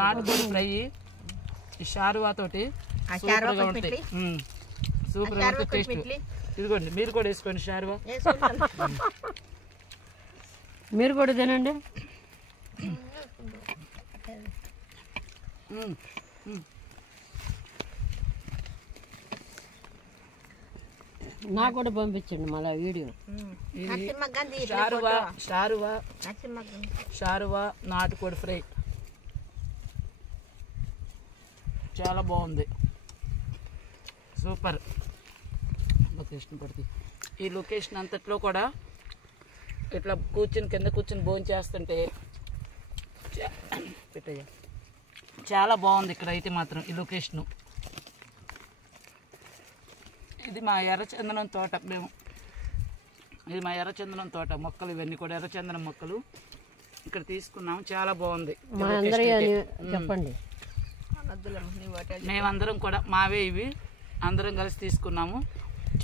నాటుకోడి ఫ్రై ఈ షారువా తోటి సూపర్గా ఉంటాయి. సూపర్గా ఉంటుంది టేస్ట్. ఇదిగోండి మీరు కూడా వేసుకోండి షారువా. మీరు కూడా తినండి. నాకు కూడా పంపించండి మళ్ళీ వీడియో. షారువా నాటుకోడి ఫ్రై చాలా బాగుంది, సూపర్ లొకేషన్ పడుతుంది. ఈ లొకేషన్ అంతట్లో కూడా ఇట్లా కూర్చుని కింద కూర్చుని భోజనం చేస్తుంటే పెట్టయ్యా చాలా బాగుంది. ఇక్కడ అయితే మాత్రం ఈ లొకేషను. ఇది మా ఎర్రచందనం తోట. ఇది మా ఎర్రచందనం తోట మొక్కలు, ఇవన్నీ కూడా ఎర్రచందనం మొక్కలు ఇక్కడ తీసుకున్నాం. చాలా బాగుంది. చెప్పండి. మేమందరం కూడా మావే ఇవి అందరం కలిసి తీసుకున్నాము.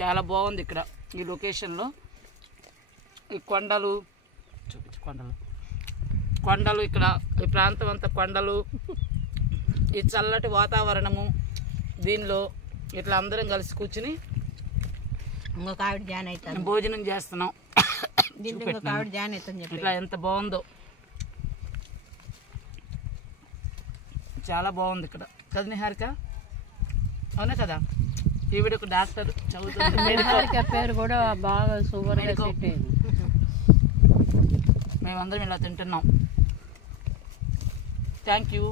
చాలా బాగుంది ఇక్కడ ఈ లొకేషన్లో. ఈ కొండలు చూపించు, కొండలు ఇక్కడ ఈ ప్రాంతం అంతా కొండలు, ఈ చల్లటి వాతావరణము, దీనిలో ఇట్లా అందరం కలిసి కూర్చుని ఇంకొక ఆవిడ జాయిన్ అవుతాను, భోజనం చేస్తున్నాం. ఇంకొక ఆవిడ జాయిన్ అవుతాను చెప్పి ఇట్లా ఎంత బాగుందో, చాలా బాగుంది ఇక్కడ కదా నిహారిక? అవునా కదా? ఈవిడ ఒక డాక్టర్ చదువుతుంది. నిహారిక పేరు కూడా బాగా సూపర్గా సెట్ అయింది. మేమందరం ఇలా తింటున్నాం. Thank you.